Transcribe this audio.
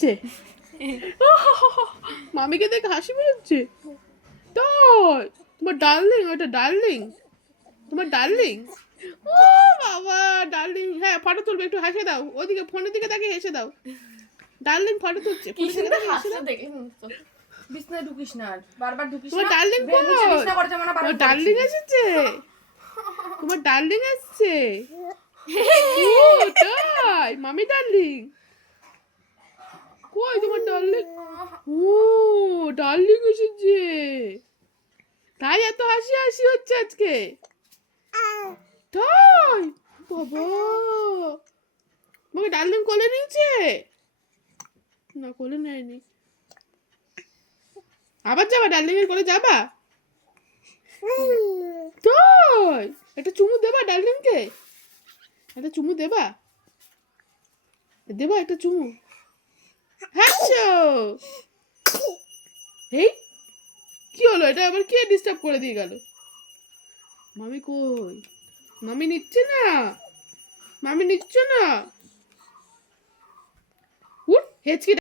বেরোচ্ছে? মামিকে দেখে হাসি বেরোচ্ছে? তাই? তোমার ডার্লিং, ওটা ডার্লিং, তোমার ডার্লিং। ও বাবা, ডার্লিং। হ্যাঁ, ফটো তুলবে, একটু হেসে দাও, ওদিকে ফোনের দিকে তাকিয়ে হেসে দাও। ডার্লিং ফটো তুলছে, কি ফোনের দিকে সুন্দর তাকিয়ে হেসে হাসছে দাও। দেখে তো। বিছনায় ঢুকিস না আর, বারবার ঢুকিস তোমার না। ডার্লিং নিচে কই? বিছনা করে যেমন তোমার বারবার ডার্লিং করছিস। এসেছে, তোমার ডার্লিং এসেছে। ও তাই? মামি ডার্লিং কই তোমার ডার্লিং? ও ডার্লিং এসেছে, তাই এত হাসি হাসি হচ্ছে আজকে। তাই? বাবা, তোমাকে ডার্লিং কোলে নিয়েছে? না, কোলে নেয়নি। আবার যাবা, ডার্লিং এর কোলে যাবা? তাই? একটা চুমু দেবা ডার্লিংকে? একটা চুমু দেবা? দেবা একটা চুমু? হাসছো? এই কি হলো, এটা আবার কে ডিস্টার্ব করে দিয়ে গেল? মামি কই? মামি নিচ্ছে না, মামি নিচ্ছে না। উঠ, হেঁচকি